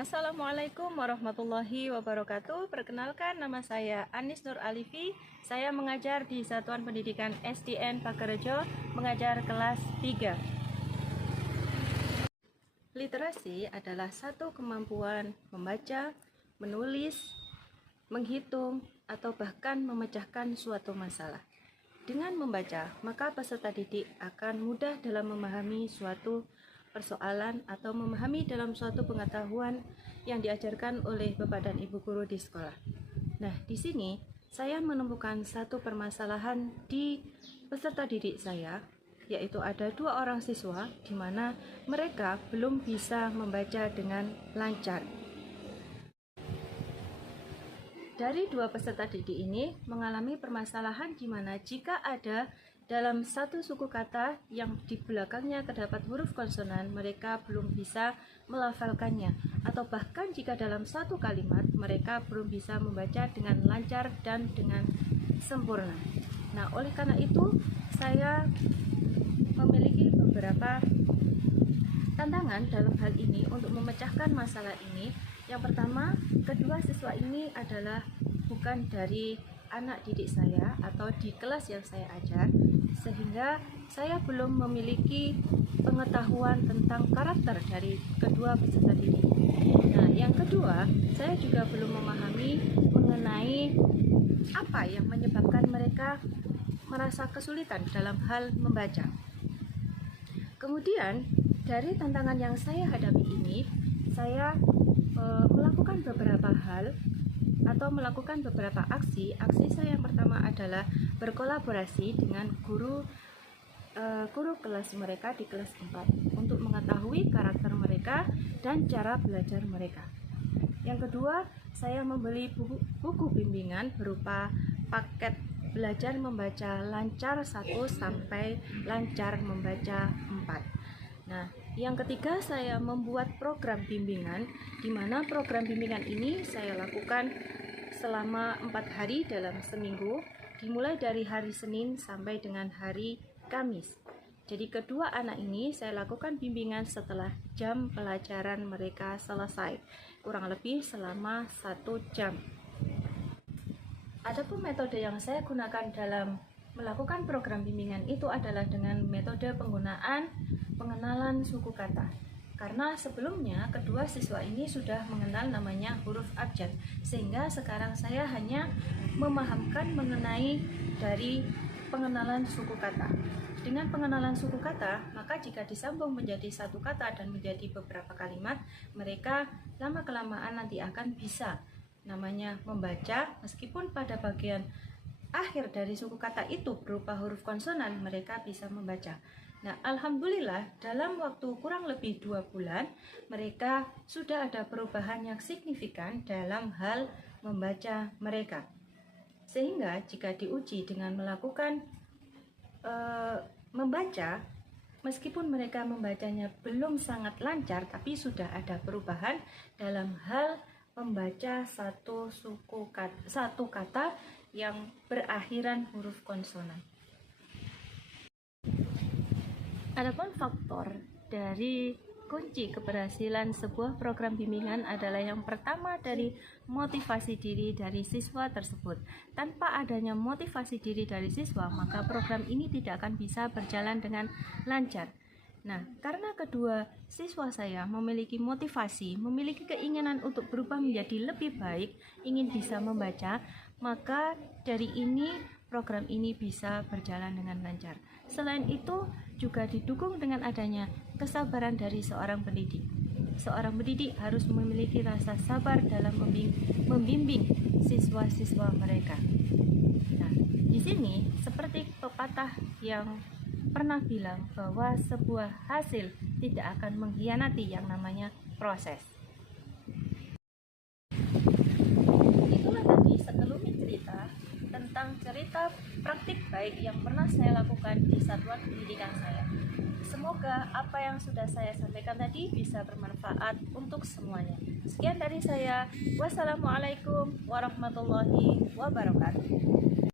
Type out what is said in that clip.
Assalamualaikum warahmatullahi wabarakatuh. Perkenalkan, nama saya Anis Nur Alifi. Saya mengajar di Satuan Pendidikan SDN Pagarejo, mengajar kelas 3. Literasi adalah satu kemampuan membaca, menulis, menghitung, atau bahkan memecahkan suatu masalah. Dengan membaca, maka peserta didik akan mudah dalam memahami suatu persoalan atau memahami dalam suatu pengetahuan yang diajarkan oleh Bapak dan Ibu guru di sekolah. Nah, di sini saya menemukan satu permasalahan di peserta didik saya, yaitu ada 2 orang siswa di mana mereka belum bisa membaca dengan lancar. Dari 2 peserta didik ini mengalami permasalahan di mana jika ada dalam satu suku kata yang di belakangnya terdapat huruf konsonan, mereka belum bisa melafalkannya, atau bahkan jika dalam satu kalimat mereka belum bisa membaca dengan lancar dan dengan sempurna. Nah, oleh karena itu saya memiliki beberapa tantangan dalam hal ini untuk memecahkan masalah ini. Yang pertama, kedua siswa ini adalah bukan dari anak didik saya atau di kelas yang saya ajar, sehingga saya belum memiliki pengetahuan tentang karakter dari kedua peserta didik. Nah, yang kedua, saya juga belum memahami mengenai apa yang menyebabkan mereka merasa kesulitan dalam hal membaca. Kemudian, dari tantangan yang saya hadapi ini, saya melakukan beberapa hal atau melakukan beberapa aksi. Aksi saya yang pertama adalah berkolaborasi dengan guru kelas mereka di kelas 4 untuk mengetahui karakter mereka dan cara belajar mereka. Yang kedua, saya membeli buku bimbingan berupa paket belajar membaca lancar 1 sampai lancar membaca 4. Nah, yang ketiga, saya membuat program bimbingan, di mana program bimbingan ini saya lakukan selama 4 hari dalam seminggu, dimulai dari hari Senin sampai dengan hari Kamis. Jadi kedua anak ini saya lakukan bimbingan setelah jam pelajaran mereka selesai, kurang lebih selama 1 jam. Adapun metode yang saya gunakan dalam melakukan program bimbingan itu adalah dengan metode penggunaan pengenalan suku kata. Karena sebelumnya kedua siswa ini sudah mengenal namanya huruf abjad, sehingga sekarang saya hanya memahamkan mengenai dari pengenalan suku kata. Dengan pengenalan suku kata, maka jika disambung menjadi satu kata dan menjadi beberapa kalimat, mereka lama-kelamaan nanti akan bisa namanya membaca, meskipun pada bagian akhir dari suku kata itu berupa huruf konsonan, mereka bisa membaca. Nah, alhamdulillah dalam waktu kurang lebih 2 bulan mereka sudah ada perubahan yang signifikan dalam hal membaca mereka. Sehingga jika diuji dengan melakukan membaca, meskipun mereka membacanya belum sangat lancar, tapi sudah ada perubahan dalam hal membaca satu kata yang berakhiran huruf konsonan. Adapun faktor dari kunci keberhasilan sebuah program bimbingan adalah yang pertama dari motivasi diri dari siswa tersebut. Tanpa adanya motivasi diri dari siswa, maka program ini tidak akan bisa berjalan dengan lancar. Nah, karena kedua siswa saya memiliki motivasi, memiliki keinginan untuk berubah menjadi lebih baik, ingin bisa membaca, maka dari ini program ini bisa berjalan dengan lancar. Selain itu, juga didukung dengan adanya kesabaran dari seorang pendidik. Seorang pendidik harus memiliki rasa sabar dalam membimbing siswa-siswa mereka. Nah, di sini seperti pepatah yang pernah bilang bahwa sebuah hasil tidak akan mengkhianati yang namanya proses. Itulah tadi sekelumit cerita tentang cerita praktik baik yang pernah saya lakukan di satuan pendidikan saya. Semoga apa yang sudah saya sampaikan tadi bisa bermanfaat untuk semuanya. Sekian dari saya. Wassalamualaikum warahmatullahi wabarakatuh.